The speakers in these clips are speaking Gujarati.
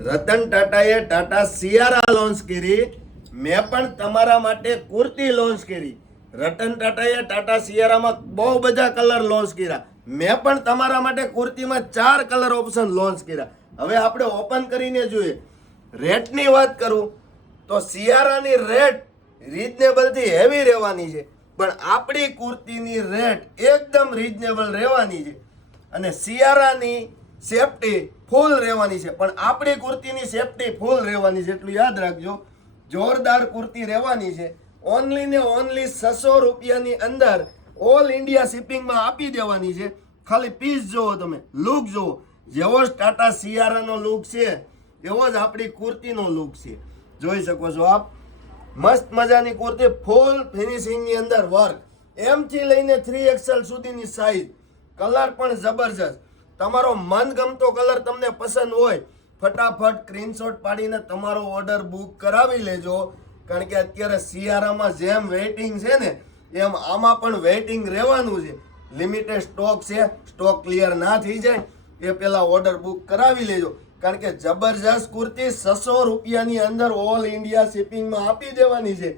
રતન ટાટાએ ટાટા સિયારા લોન્ચ કરી, મેં પણ તમારા માટે કુર્તી લોન્ચ કરી. રતન ટાટાએ ટાટા સિયારામાં બહુ બધા કલર લોન્ચ કર્યા, મેં પણ તમારા માટે કુર્તીમાં 4 કલર ઓપ્શન લોન્ચ કર્યા. હવે આપણે ઓપન કરીને જોઈએ. રેટની વાત કરું તો સિયારાની રેટ રીઝનેબલથી હેવી રહેવાની છે, પણ આપણી કુર્તીની રેટ એકદમ રીઝનેબલ રહેવાની છે. અને સિયારાની સેફટી ફૂલ રહેવાની છે, પણ આપણી કુર્તીની સેફટી ફૂલ રહેવાની છે, એટલું યાદ રાખજો. જોરદાર કુર્તી રહેવાની છે. ઓનલી ને ઓનલી 600 રૂપિયાની અંદર ઓલ ઇન્ડિયા શિપિંગમાં આપી દેવાની છે. ખાલી પીસ જોવો, તમે લુક જોવો. જેવો જ ટાટા સિયારાનો લુક છે એવો જ આપણી કુર્તીનો લુક છે. જોઈ શકો છો આપ. મસ્ત મજાની કુર્તી, ફૂલ ફિનિશિંગની અંદર વર્ક, એમ થી લઈને 3XL સુધીની સાઈઝ. કલર પણ જબરજસ્ત. તમારો મનગમતો કલર તમને પસંદ હોય, ફટાફટ સ્ક્રીનશોટ પાડીને તમારો ઓર્ડર બુક કરાવી લેજો. કારણ કે અત્યારે શિયાળામાં જેમ વેઇટિંગ છે ને, એમ આમાં પણ વેઇટિંગ રહેવાનું છે. લિમિટેડ સ્ટોક છે, સ્ટોક ક્લિયર ના થઈ જાય એ પહેલા ઓર્ડર બુક કરાવી લેજો. કારણ કે જબરજસ્ત કુર્તી 600 રૂપિયાની અંદર ઓલ ઇન્ડિયા શિપિંગમાં આપી દેવાની છે.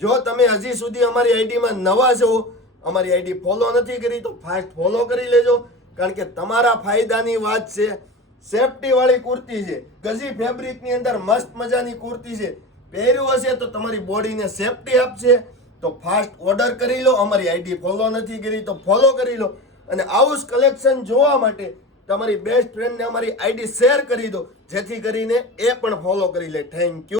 જો તમે હજી સુધી અમારી આઈડીમાં નવા છો, અમારી આઈડી ફોલો નથી કરી, તો ફાસ્ટ ફોલો કરી લેજો. કારણ કે તમારા ફાયદાની વાત છે. સેફટી વાળી કુર્તી છે, ગઝી ફેબ્રિકની અંદર મસ્ત મજાની કુર્તી છે. પહેર્યું હશે તો તમારી બોડીને સેફટી આપશે. તો ફાસ્ટ ઓર્ડર કરી લો. અમારી આઈડી ફોલો નથી કરી તો ફોલો કરી લો. અને આવું જ કલેક્શન જોવા માટે તમારી બેસ્ટ ફ્રેન્ડને અમારી આઈડી શેર કરી દો, જેથી કરીને એ પણ ફોલો કરી લે. Thank you.